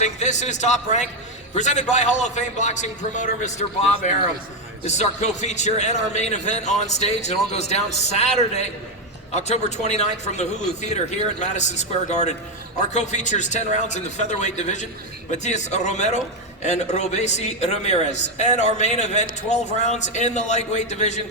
Boxing. This is Top Rank, presented by Hall of Fame boxing promoter Mr. Bob Arum. This is our co-feature and our main event on stage. It all goes down Saturday, October 29th from the Hulu Theater here at Madison Square Garden. Our co-features 10 rounds in the featherweight division, Matias Romero and Robeisy Ramirez. And our main event, 12 rounds in the lightweight division,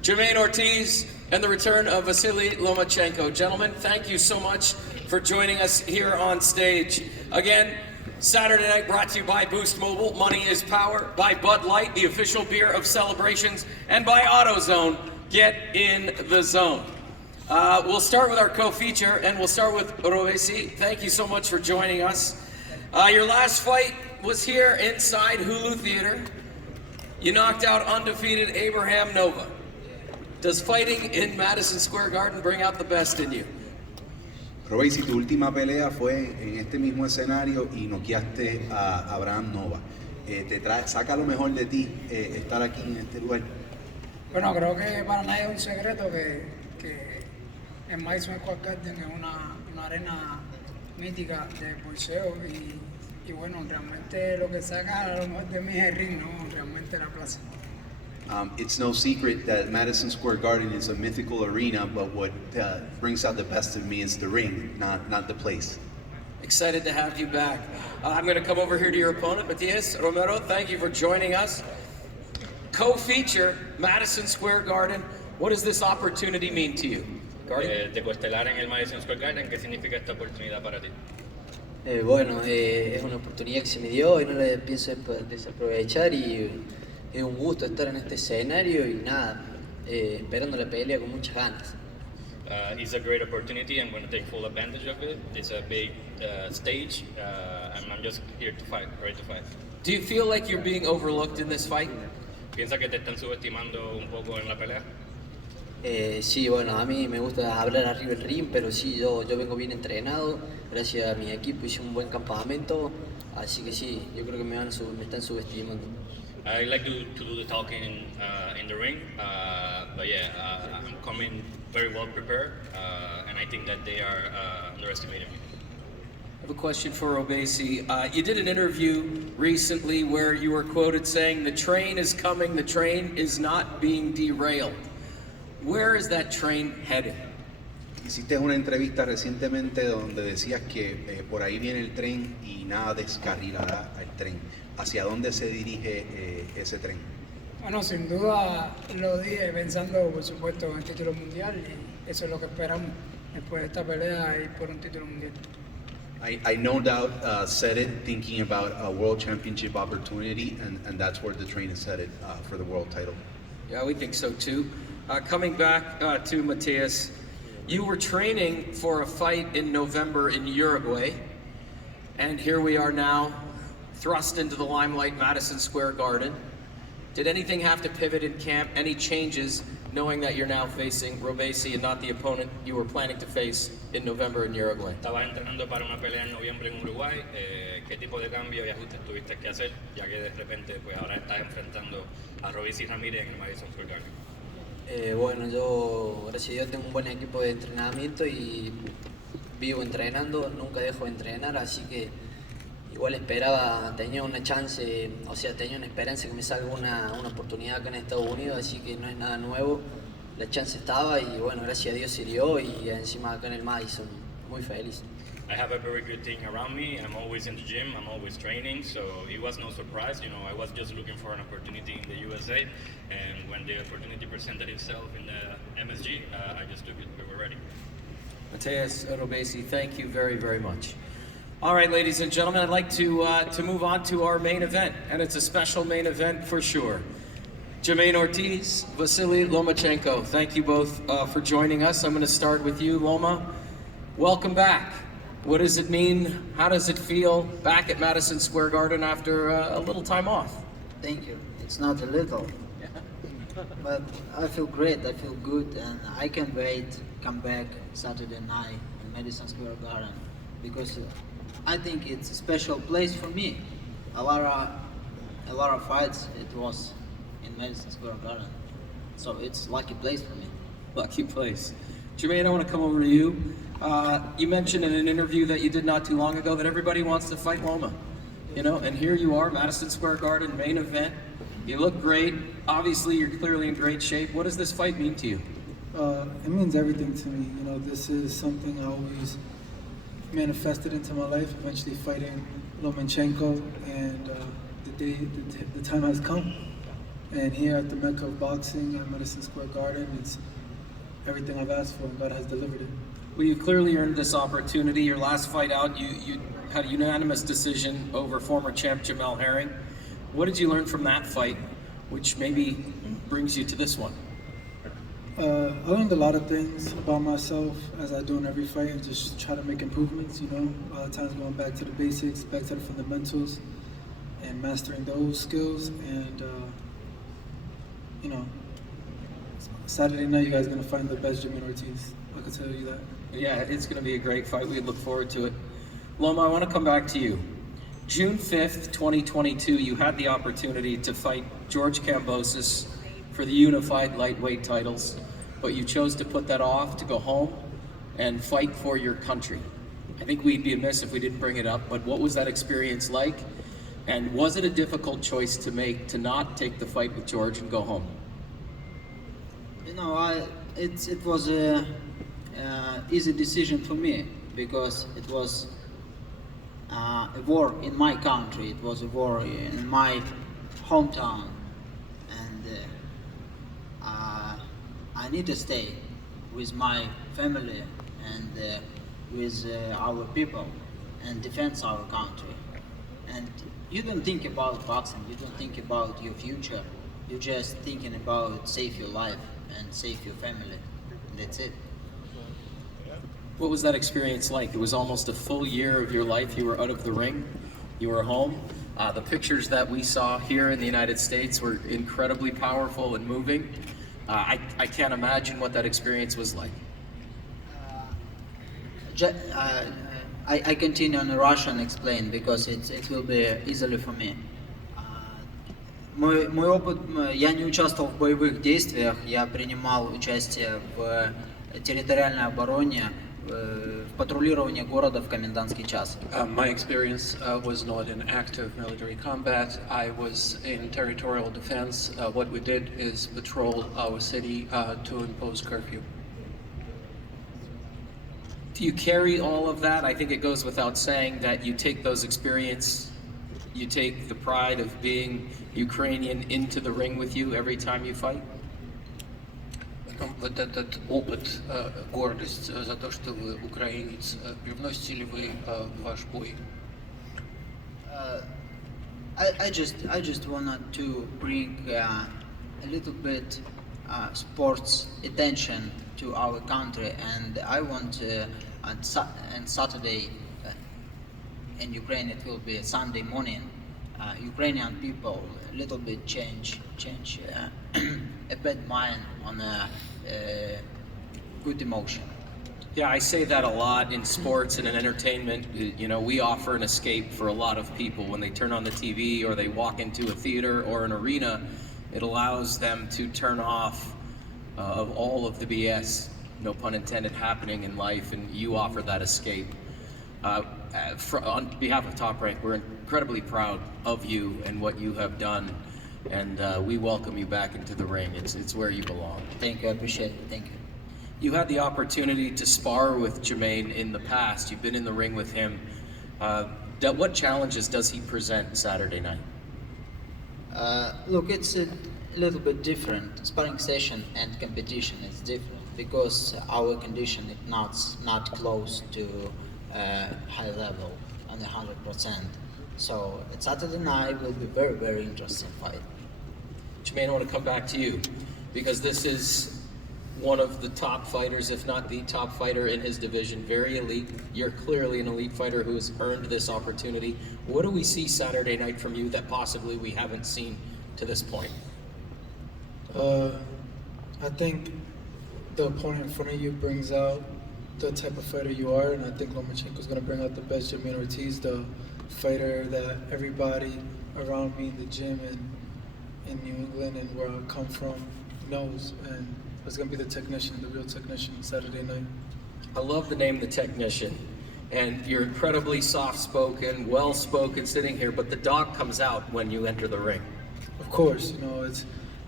Jamaine Ortiz and the return of Vasiliy Lomachenko. Gentlemen, thank you so much for joining us here on stage. Again, Saturday night brought to you by Boost Mobile, Money is Power, by Bud Light, the official beer of celebrations, and by AutoZone, get in the zone. We'll start with our co-feature, and we'll start with Robeisy. Thank you so much for joining us. Your last fight was here inside Hulu Theater. You knocked out undefeated Abraham Nova. Does fighting in Madison Square Garden bring out the best in you? Robeisy, tu última pelea fue en este mismo escenario y noqueaste a Abraham Nova. Saca lo mejor de ti estar aquí en este lugar. Bueno, creo que para nadie es un secreto que el Madison Square Garden es una arena mítica de boxeo y bueno, realmente lo que saca a lo mejor de mí es el ring, no realmente la plaza. It's no secret that Madison Square Garden is a mythical arena, but what brings out the best of me is the ring, not the place. Excited to have you back. I'm going to come over here to your opponent, Matias Romero. Thank you for joining us. Co-feature, Madison Square Garden. What does this opportunity mean to you? De coestelar en el Madison Square Garden, ¿qué significa esta oportunidad para ti? Bueno, es una oportunidad que se me dio y no la pienso desaprovechar y es un gusto estar en este escenario y nada, esperando la pelea con muchas ganas. It's a great opportunity. I'm going to take full advantage of it. It's a big stage, and I'm just here to fight, ready to fight. Do you feel like you're being overlooked in this fight? ¿Piensa que te están subestimando un poco en la pelea? Sí, bueno, a mí me gusta hablar arriba del ring, pero sí, yo vengo bien entrenado, gracias a mi equipo hice un buen campamento, así que sí, yo creo que me están subestimando. I like to do the talking in the ring, but yeah, I'm coming very well prepared, and I think that they are underestimating me. I have a question for Robeisy. You did an interview recently where you were quoted saying, "The train is coming, the train is not being derailed." Where is that train headed? Hiciste una entrevista recientemente donde decías que por ahí viene el tren y nada descarrilará al tren. ¿Hacia dónde se dirige ese tren? Bueno, sin duda lo dije pensando, por supuesto, en el título mundial y eso es lo que esperamos después de esta pelea, ir por un título mundial. I no doubt said it thinking about a world championship opportunity, and that's where the train is headed for the world title. Yeah, we think so too. Coming back to Matias, you were training for a fight in November in Uruguay, and here we are now, thrust into the limelight, Madison Square Garden. Did anything have to pivot in camp? Any changes, knowing that you're now facing Robeisy and not the opponent you were planning to face in November in Uruguay? Estabas entrenando para una pelea en noviembre en Uruguay. ¿Qué tipo de cambio y ajustes tuviste que hacer, ya que de repente pues ahora estás enfrentando a Robeisy y Ramirez en el Madison Square Garden? Bueno, yo, gracias a Dios, tengo un buen equipo de entrenamiento y vivo entrenando, nunca dejo de entrenar, así que igual esperaba, tenía una chance, o sea, tenía una esperanza que me salga una oportunidad acá en Estados Unidos, así que no es nada nuevo, la chance estaba y bueno, gracias a Dios se dio y encima acá en el Madison, muy feliz. I have a very good team around me. I'm always in the gym. I'm always training, so it was no surprise. You know, I was just looking for an opportunity in the USA, and when the opportunity presented itself in the MSG, I just took it. We were ready. Matias Robeisy, thank you very, very much. All right, ladies and gentlemen, I'd like to move on to our main event, and it's a special main event for sure. Jamaine Ortiz, Vasiliy Lomachenko, thank you both for joining us. I'm going to start with you, Loma. Welcome back. What does it mean? How does it feel back at Madison Square Garden after a little time off? Thank you. It's not a little, but I feel great. I feel good, and I can't wait to come back Saturday night in Madison Square Garden because I think it's a special place for me. A lot of fights it was in Madison Square Garden, so it's a lucky place for me. Lucky place. Jamaine, I want to come over to you. You mentioned in an interview that you did not too long ago that everybody wants to fight Loma, you know, and here you are, Madison Square Garden, main event. You look great. Obviously, you're clearly in great shape. What does this fight mean to you? It means everything to me. You know, this is something I always manifested into my life, eventually fighting Lomachenko, and the time has come. And here at the Mecca of Boxing at Madison Square Garden, it's everything I've asked for, and God has delivered it. Well, you clearly earned this opportunity. Your last fight out, you had a unanimous decision over former champ Jamel Herring. What did you learn from that fight, which maybe brings you to this one? I learned a lot of things about myself, as I do in every fight, and just try to make improvements, you know. A lot of times going back to the basics, back to the fundamentals, and mastering those skills. And, you know, Saturday night, you guys are going to find the best Jamaine Ortiz. I can tell you that. Yeah, it's going to be a great fight. We look forward to it. Loma, I want to come back to you. June 5th, 2022, you had the opportunity to fight George Kambosos for the unified lightweight titles, but you chose to put that off to go home and fight for your country. I think we'd be amiss if we didn't bring it up, but what was that experience like? And was it a difficult choice to make to not take the fight with George and go home? You know, it was a easy decision for me, because it was a war in my country. It was a war in my hometown, and I need to stay with my family and with our people and defend our country. And you don't think about boxing, you don't think about your future, you're just thinking about save your life and save your family. That's it. What was that experience like? It was almost a full year of your life. You were out of the ring, you were home. The pictures that we saw here in the United States were incredibly powerful and moving. I can't imagine what that experience was like. I continue on Russian explain, because it will be easily for me. Мой опыт, я не участвовал в боевых действиях, я принимал участие в территориальной обороне, в патрулировании города в комендантский час. My experience was not in active military combat. I was in territorial defense. What we did is patrol our city to impose curfew. Do you carry all of that? I think it goes without saying that you take those experience, you take the pride of being Ukrainian into the ring with you every time you fight? Вот этот опыт, гордость за то, что вы украинец, привносите ли вы в ваш бой? I just wanted to bring a little bit sports attention to our country, and I want on Saturday in Ukraine, it will be Sunday morning, Ukrainian people a little bit change a bad mind on a good emotion. Yeah, I say that a lot in sports and in entertainment. You know, we offer an escape for a lot of people when they turn on the TV or they walk into a theater or an arena. It allows them to turn off of all of the BS, no pun intended, happening in life, and you offer that escape. On behalf of Top Rank, we're incredibly proud of you and what you have done, and we welcome you back into the ring. It's where you belong. Thank you, I appreciate it. Thank you. You had the opportunity to spar with Jamaine in the past. You've been in the ring with him. What challenges does he present Saturday night? Look, it's a little bit different. Sparring session and competition is different, because our condition is not close to high level on 100%. So Saturday night will be very, very interesting fight. Jamaine, I want to come back to you, because this is one of the top fighters, if not the top fighter in his division, very elite. You're clearly an elite fighter who has earned this opportunity. What do we see Saturday night from you that possibly we haven't seen to this point? I think the opponent in front of you brings out the type of fighter you are, and I think Lomachenko is going to bring out the best Jamaine Ortiz, the fighter that everybody around me in the gym and in New England and where I come from knows, and it's going to be the technician, the real technician, Saturday night. I love the name The Technician. And you're incredibly soft-spoken, well-spoken sitting here, but the dog comes out when you enter the ring. Of course,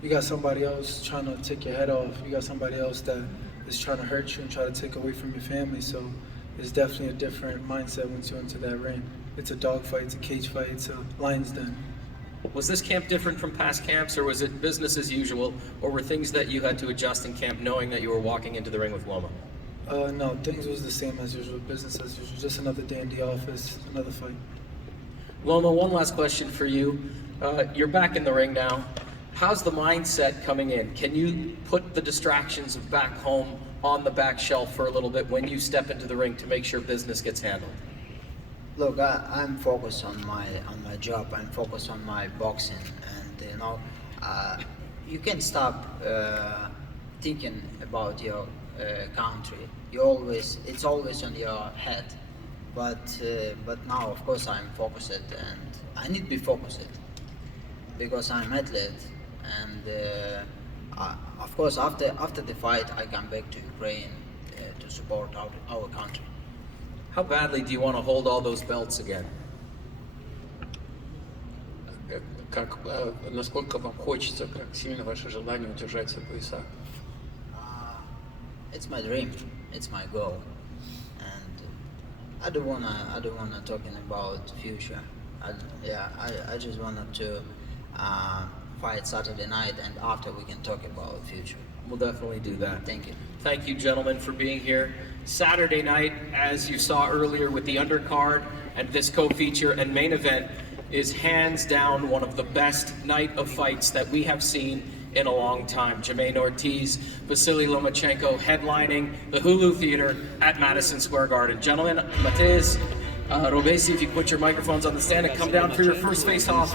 you got somebody else trying to take your head off. You got somebody else that is trying to hurt you and try to take away from your family. So it's definitely a different mindset once you enter that ring. It's a dog fight, it's a cage fight, it's a lion's den. Was this camp different from past camps, or was it business as usual, or were things that you had to adjust in camp knowing that you were walking into the ring with Loma? No, things was the same as usual, business as usual, just another day in the office, another fight. Loma, one last question for you. You're back in the ring now. How's the mindset coming in? Can you put the distractions of back home on the back shelf for a little bit when you step into the ring to make sure business gets handled? Look, I'm focused on my job. I'm focused on my boxing, and you can stop thinking about your country. It's always on your head. But now, of course, I'm focused, and I need to be focused because I'm athlete, and of course, after the fight, I come back to Ukraine to support our country. How badly do you want to hold all those belts again? Насколько вам хочется, как сильно ваше желание удержать все пояса? It's my dream. It's my goal, and I don't wanna talking about future. I just wanted to fight Saturday night, and after we can talk about future. We'll definitely do that. Thank you. Thank you, gentlemen, for being here. Saturday night, as you saw earlier with the undercard and this co-feature and main event, is hands down one of the best night of fights that we have seen in a long time. Jamaine Ortiz, Vasiliy Lomachenko headlining the Hulu Theater at Madison Square Garden. Gentlemen, Matias, Robeisy, if you put your microphones on the stand and come down for your first face-off